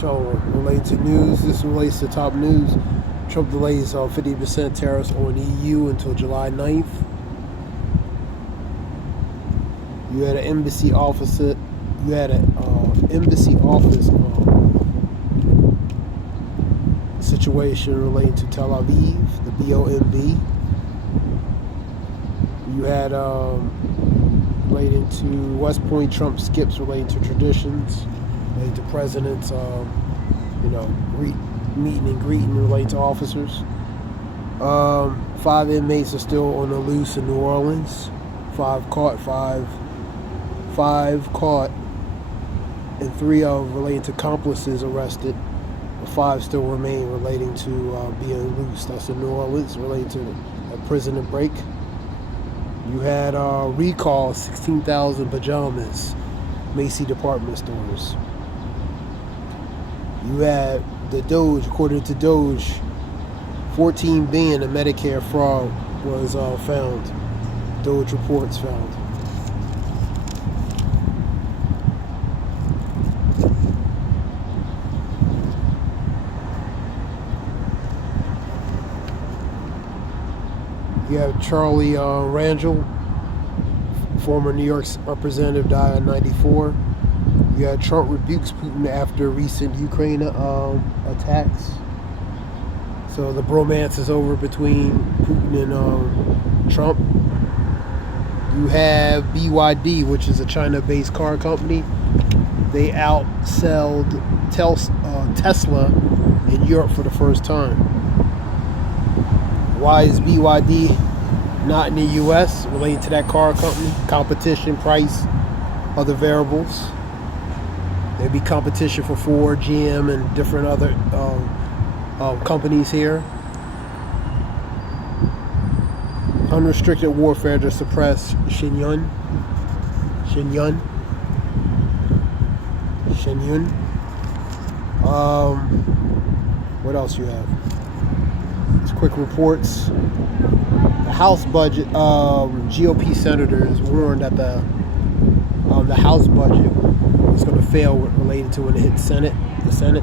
So related to news, this relates to top news. Trump delays 50% tariffs on EU until July 9th. You had an embassy office. You had an embassy office situation relating to Tel Aviv, the BOMB. You had relating to West Point. Trump skips relating to traditions, relating to presidents. Meeting and greeting related to officers. 5 inmates are still on the loose in New Orleans. 5 caught, and 3 of relating to accomplices arrested. 5 still remain relating to being loose. That's in New Orleans, relating to a prison break. You had recall 16,000 pajamas, Macy department stores. You had the Doge, according to Doge, 14 billion in Medicare fraud was found. Doge reports found. You have Charlie Rangel, former New York representative, died at 94. You had Trump rebukes Putin after recent Ukraine attacks. So the bromance is over between Putin and Trump. You have BYD, which is a China-based car company. They outsold Tesla in Europe for the first time. Why is BYD not in the U.S. related to that car company? Competition, price, other variables. There'd be competition for Ford, GM, and different other companies here. Unrestricted warfare to suppress Xinjiang. What else you have? It's quick reports. The House budget. GOP senators warned that the House budget was going to fail related to when it hit the Senate.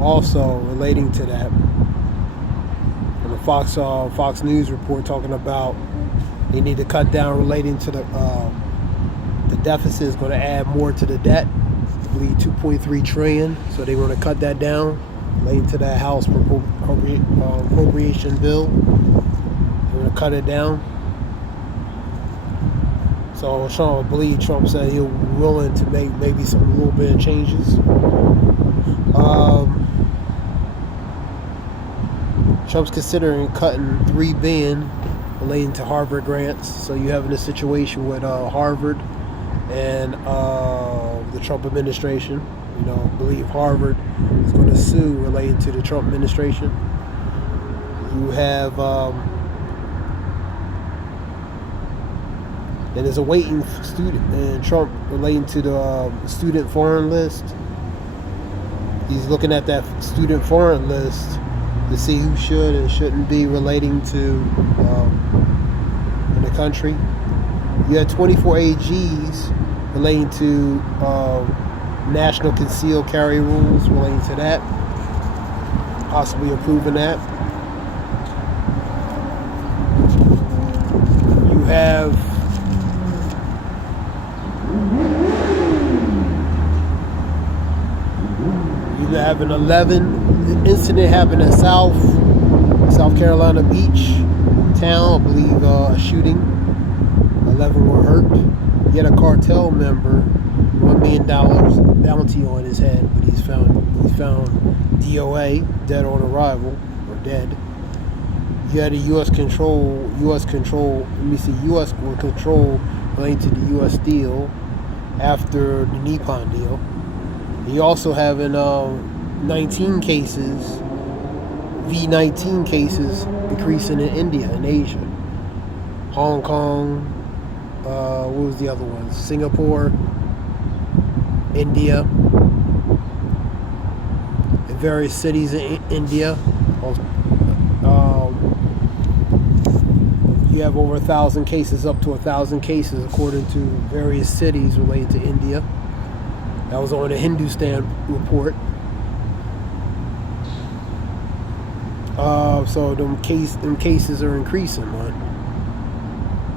Also relating to that, on the Fox News report talking about they need to cut down relating to the deficit is going to add more to the debt. I believe 2.3 trillion. So they want to cut that down relating to that House appropriation bill. They're going to cut it down. So I believe Trump said he's willing to make maybe a little bit of changes. Trump's considering cutting $3 billion relating to Harvard grants. So you have a situation with Harvard and the Trump administration. I believe Harvard is going to sue related to the Trump administration. You have and there's a waiting student and Trump relating to the student foreign list. He's looking at that student foreign list to see who should and shouldn't be relating to in the country. You had 24 AGs relating to national concealed carry rules relating to that, possibly approving that. You have an 11 incident happened in South Carolina beach town. I believe a shooting. 11 were hurt. He had a cartel member, $1 million bounty on his head, but he's found DOA, dead on arrival, or dead. You had a U.S. control relating to the U.S. deal after the Nippon deal. You also have 19 cases, V19 cases decreasing in India and Asia. Hong Kong, what was the other ones? Singapore, India, in various cities in India. You have over 1,000 cases, up to 1,000 cases, according to various cities related to India. That was on the Hindustan report. So them cases are increasing, man.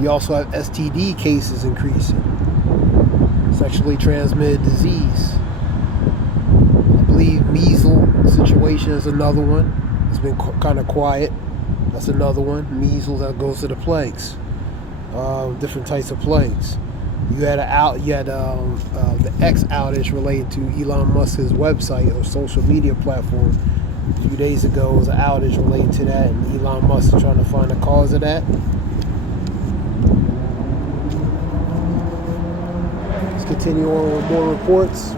You also have STD cases increasing. Sexually transmitted disease. I believe measles situation is another one. It's been kind of quiet. That's another one. Measles, that goes to the plagues. Different types of plagues. You had the X outage related to Elon Musk's website or social media platform. A few days ago was an outage related to that, and Elon Musk is trying to find the cause of that. Let's continue on with more reports.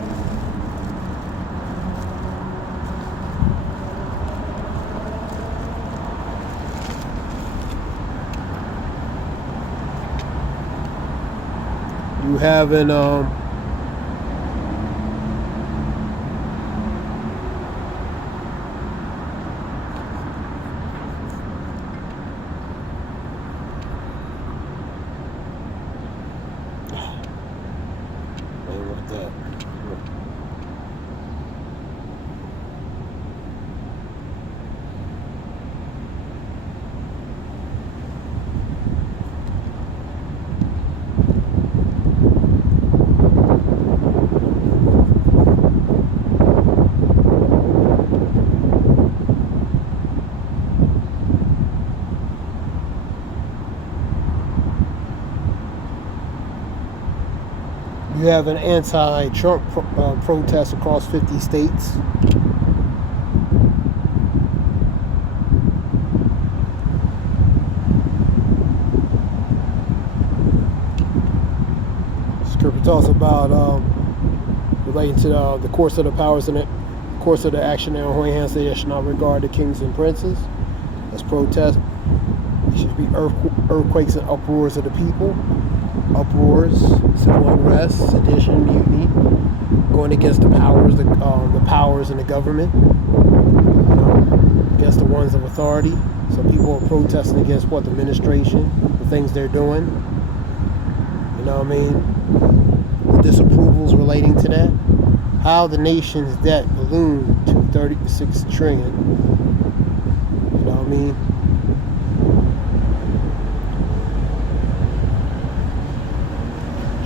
You have an you have an anti-Trump protest across 50 states. Scripture talks about relating to the course of the powers and the course of the action in holy hands. They shall not regard the kings and princes. That's protest. There should be earthquakes and uproars of the people. Uproars, civil unrest, sedition, mutiny, going against the powers, the powers in the government, against the ones of authority. So people are protesting against what? The administration, the things they're doing. You know what I mean? The disapprovals relating to that. How the nation's debt ballooned to 36 trillion. You know what I mean?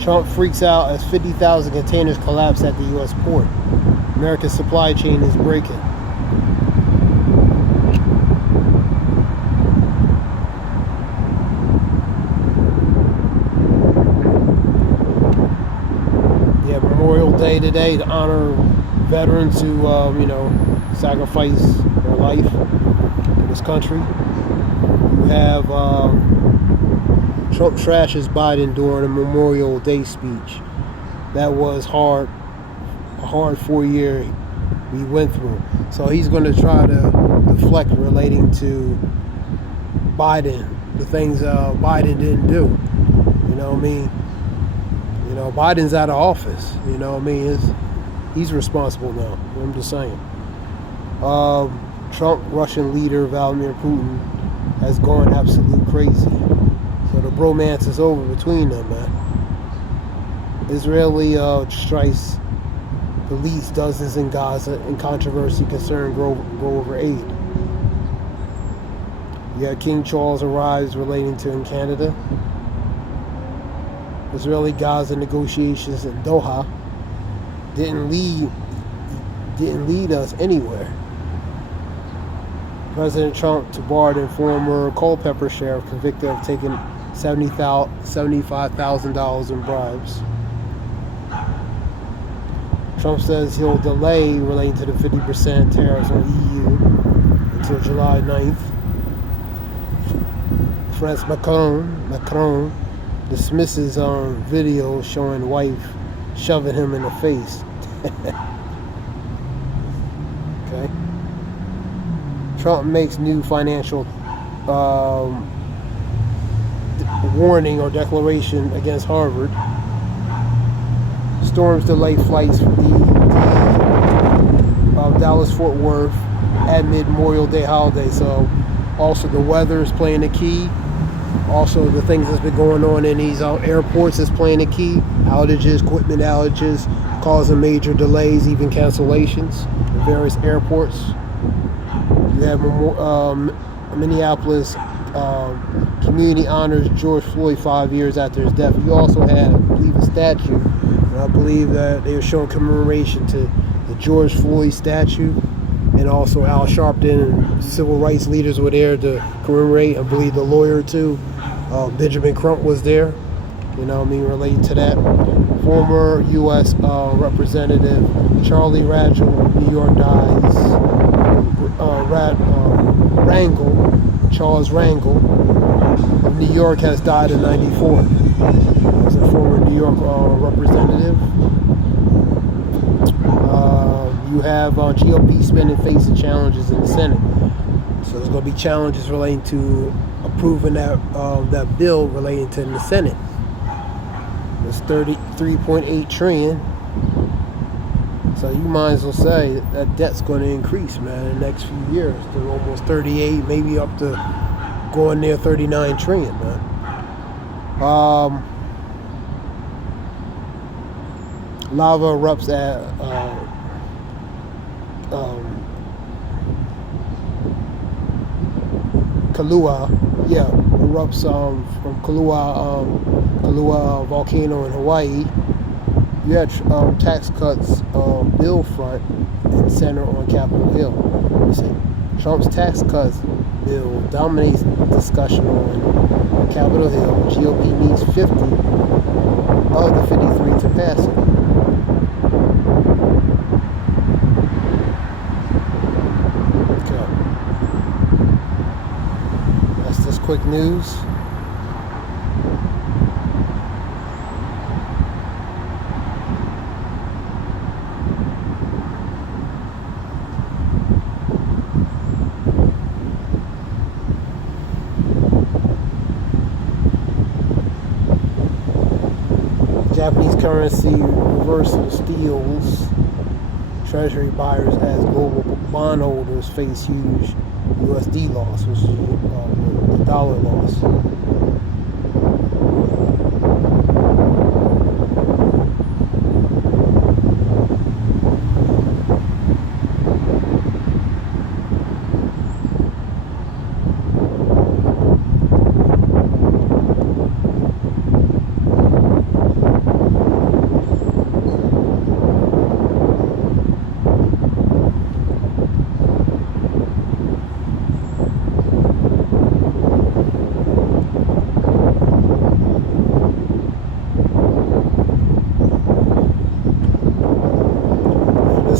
Trump freaks out as 50,000 containers collapse at the U.S. port. America's supply chain is breaking. Yeah, Memorial Day today to honor veterans who, sacrifice their life for this country. You have Trump trashes Biden during a Memorial Day speech. That was a hard 4 year we went through. So he's going to try to deflect relating to Biden, the things Biden didn't do. You know what I mean? You know, Biden's out of office. You know what I mean? He's responsible now. I'm just saying. Trump, Russian leader Vladimir Putin has gone absolute crazy. So the bromance is over between them, man. Israeli strikes police dozens in Gaza in controversy concern grow over aid. You got King Charles arrives relating to in Canada. Israeli-Gaza negotiations in Doha didn't lead us anywhere. President Trump to pardon former Culpeper sheriff convicted of taking $75,000 in bribes. Trump says he'll delay relating to the 50% tariffs on EU until July 9th. France Macron dismisses video showing wife shoving him in the face. Okay. Trump makes new financial warning or declaration against Harvard. Storms delay flights from Dallas-Fort Worth at mid-Memorial Day holiday. So also the weather is playing a key. Also, the things that's been going on in these airports is playing a key. Outages, equipment outages, causing major delays, even cancellations in various airports. You have Minneapolis community honors George Floyd 5 years after his death. You also had, I believe, a statue. And I believe that they were showing commemoration to the George Floyd statue. And also Al Sharpton and civil rights leaders were there to commemorate. I believe the lawyer too, Benjamin Crump, was there. You know what I mean, related to that. Former U.S. Representative Charlie Rangel, New York, dies. Charles Rangel of New York has died in '94. He was a former New York representative. You have GOP spending facing challenges in the Senate. So there's going to be challenges relating to approving that bill relating to the Senate. It's $33.8 trillion. So you might as well say that debt's going to increase, man, in the next few years to almost 38, maybe up to going near 39 trillion, man. Lava erupts at Kailua, erupts from Kailua volcano in Hawaii. You had tax cuts bill front and center on Capitol Hill. You see, Trump's tax cuts bill dominates discussion on Capitol Hill. GOP needs 50 of the 53 to pass it. Okay. That's just quick news. Japanese currency reversal steals treasury buyers as global bondholders face huge USD loss, which is the dollar loss.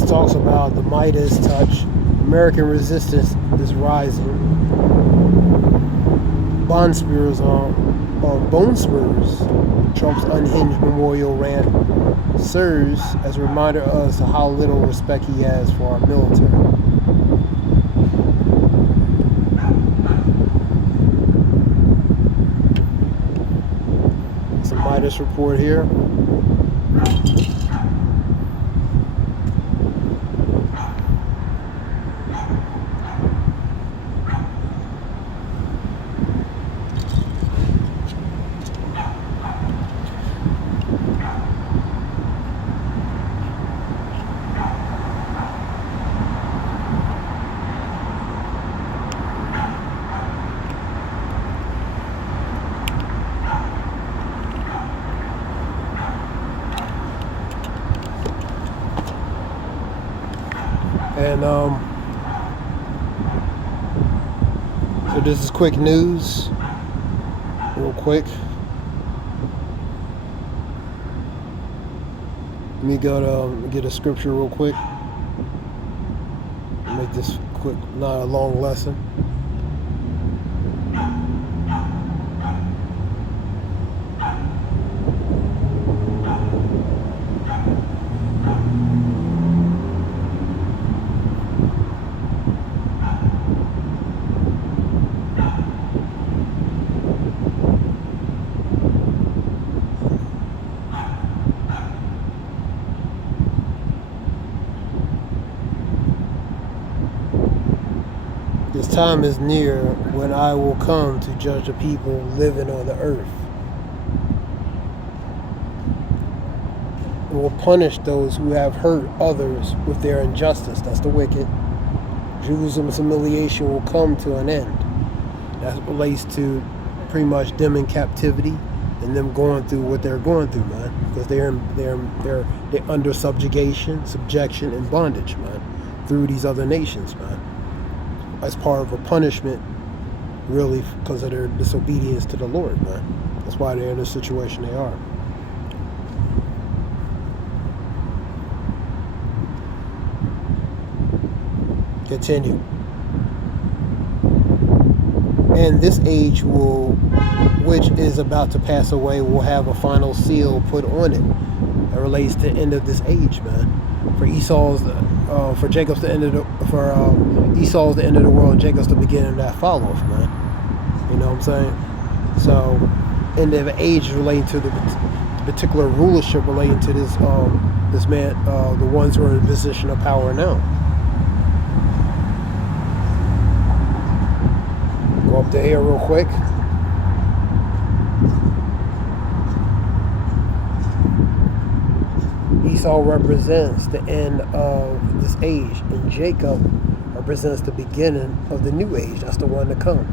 Talks about the Midas touch. American resistance is rising. Bone spurs. Trump's unhinged memorial rant serves as a reminder of us of how little respect he has for our military. It's a Midas report here. And so this is quick news, real quick. Let me go to get a scripture real quick. Make this quick, not a long lesson. This time is near when I will come to judge the people living on the earth. And will punish those who have hurt others with their injustice. That's the wicked. Jerusalem's humiliation will come to an end. That relates to pretty much them in captivity and them going through what they're going through, man. Because they're under subjection, and bondage, man, through these other nations, man. As part of a punishment, really, because of their disobedience to the Lord, man. That's why they're in the situation they are. Continue. And this age which is about to pass away, will have a final seal put on it. That relates to the end of this age, man. For Esau's, for Jacob's the end of Esau's the end of the world, and Jacob's the beginning of that follow-off, man. You know what I'm saying? So, end of age relating to the particular rulership relating to this man, the ones who are in a position of power now. Go up to here real quick. Esau represents the end of this age, and Jacob represents the beginning of the new age. That's the one to come.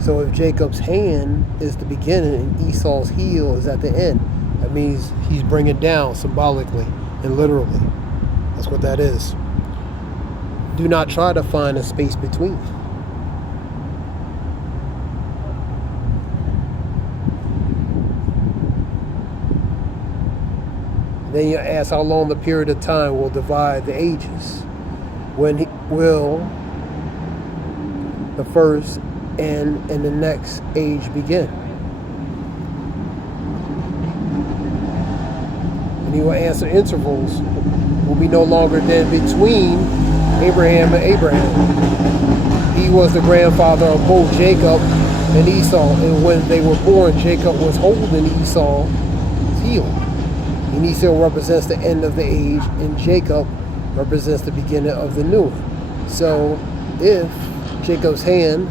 So if Jacob's hand is the beginning and Esau's heel is at the end, that means he's bringing down symbolically and literally. That's what that is. Do not try to find a space between. Then you ask how long the period of time will divide the ages. When will the first and the next age begin? And he will answer intervals will be no longer than between Abraham and Abraham. He was the grandfather of both Jacob and Esau, and when they were born, Jacob was holding Esau's heel. And Esau represents the end of the age, and Jacob represents the beginning of the new one. So, if Jacob's hand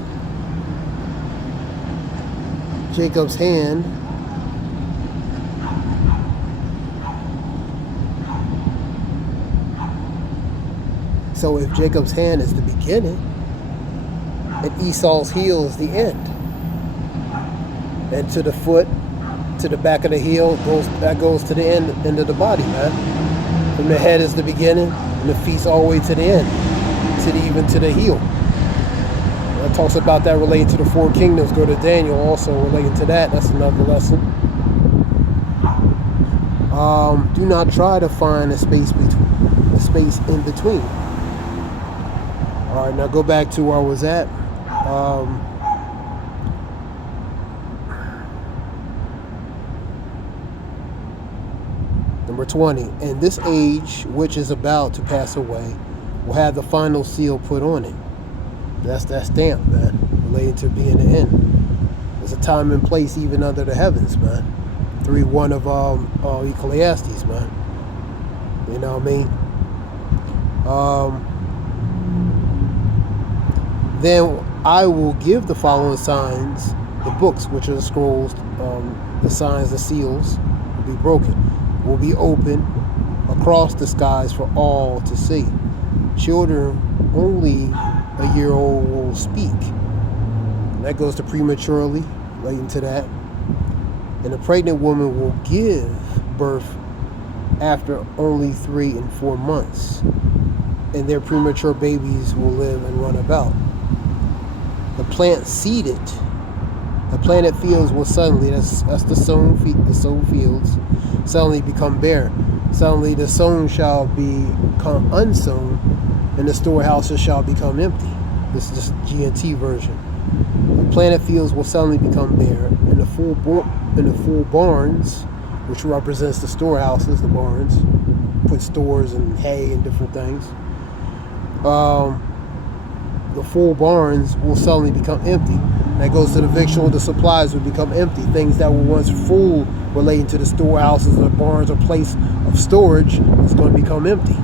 is the beginning, and Esau's heel is the end, and to the foot, to the back of the heel goes to the end of the body, man. From the head is the beginning, and the feet's all the way to the end, even to the heel. It talks about that relating to the four kingdoms. Go to Daniel, also relating to that. That's another lesson. Do not try to find a space in between. All right, now go back to where I was at. Number 20, and this age which is about to pass away will have the final seal put on it. That's that stamp, man, related to being the end. There's a time and place even under the heavens, man. 3:1 of Ecclesiastes, man. You know what I mean? Then I will give the following signs, the books, which are the scrolls, the signs, the seals, will be broken, will be open across the skies for all to see. Children only a year old will speak. And that goes to prematurely, relating to that. And a pregnant woman will give birth after only 3 and 4 months. And their premature babies will live and run about. The plant seeded, the planted fields will suddenly, that's the sown fields, suddenly become bare. Suddenly the sown shall become unsown, and the storehouses shall become empty. This is just GNT version. The planted fields will suddenly become bare, and the full barns, which represents the storehouses, the barns, put stores and hay and different things. The full barns will suddenly become empty. That goes to the victual, the supplies will become empty. Things that were once full relating to the storehouses or the barns or place of storage is going to become empty.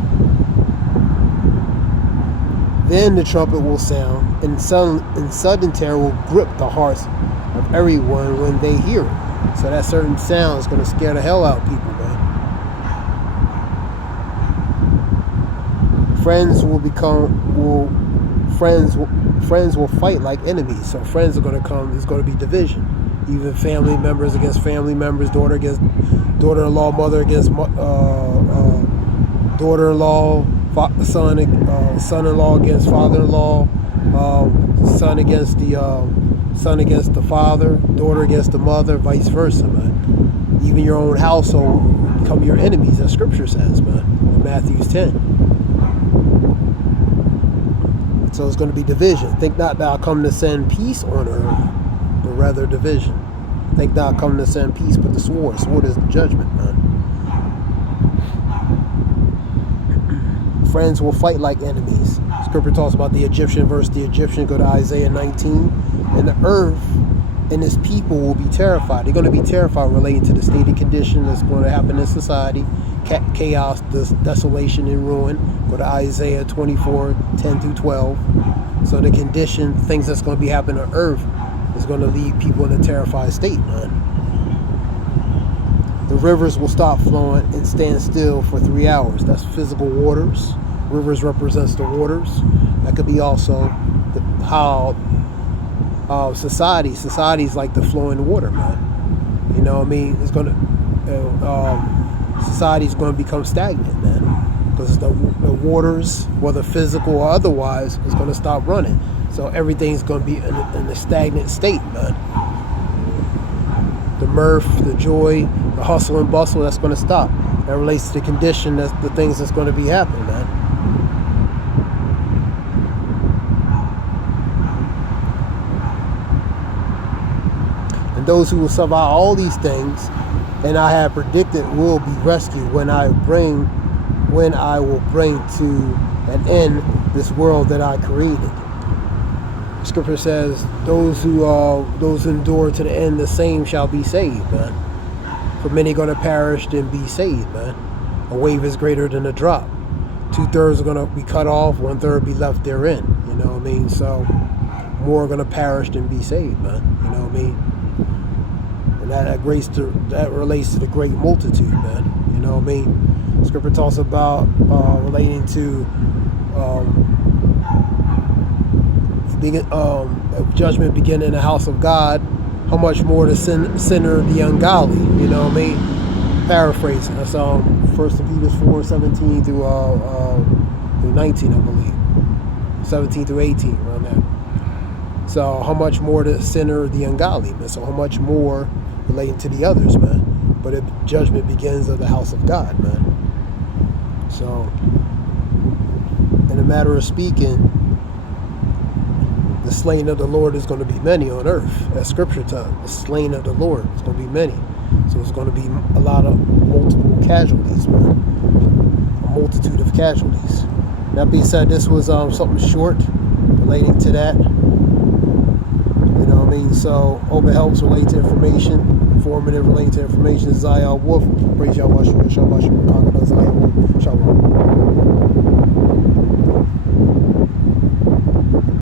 Then the trumpet will sound, and sudden terror will grip the hearts of everyone when they hear it. So that certain sound is going to scare the hell out of people, man. Friends will fight like enemies. So friends are going to come. There's going to be division. Even family members against family members, daughter against daughter-in-law, mother against daughter-in-law, son-in-law against father-in-law, son against the father, daughter against the mother, vice versa, man. Even your own household become your enemies, as Scripture says, man, in Matthew 10. So it's going to be division. Think not that I come to send peace on earth, but rather division. Think not I come to send peace, but the sword. Sword is the judgment, man. Friends will fight like enemies. Scripture talks about the Egyptian versus the Egyptian. Go to Isaiah 19. And the earth and its people will be terrified. They're going to be terrified relating to the stated condition that's going to happen in society. Chaos, desolation, and ruin. Go to Isaiah 24, 10 through 12. So the condition, things that's going to be happening on earth is going to leave people in a terrified state, man. The rivers will stop flowing and stand still for 3 hours. That's physical waters. Rivers represents the waters. That could be also how society's like the flowing water, man. You know what I mean? It's going to society's going to become stagnant, man, because the waters, whether physical or otherwise, is going to stop running. So everything's going to be in a stagnant state, man. The mirth, the joy, the hustle and bustle, that's going to stop. That relates to the condition, that's the things that's going to be happening, man. And those who will survive all these things, and I have predicted, will be rescued when I will bring to an end this world that I created. Scripture says, those who endure to the end, the same shall be saved, man. For many are going to perish and be saved, man. A wave is greater than a drop. 2/3 are going to be cut off, 1/3 be left therein. You know what I mean? So more are going to perish than be saved, man. You know what I mean? And that relates to the great multitude, man. You know what I mean? Scripture talks about relating to judgment beginning in the house of God. How much more the sinner, the ungodly? You know what I mean? Paraphrasing. That's 1 Peter 4:17 through 19, I believe. 17 through 18, around that. So how much more the sinner, the ungodly, man? So how much more relating to the others, man? But judgment begins at the house of God, man. So, in a matter of speaking, the slain of the Lord is going to be many on earth. That's Scripture tells. The slain of the Lord is going to be many. So it's going to be a lot of multiple casualties, man. A multitude of casualties. That being said, this was something short relating to that. You know what I mean? So, hope it helps relate to information. Informative relating to information. Zayah Wolf. Praise Yahweh. Shalom. Shalom.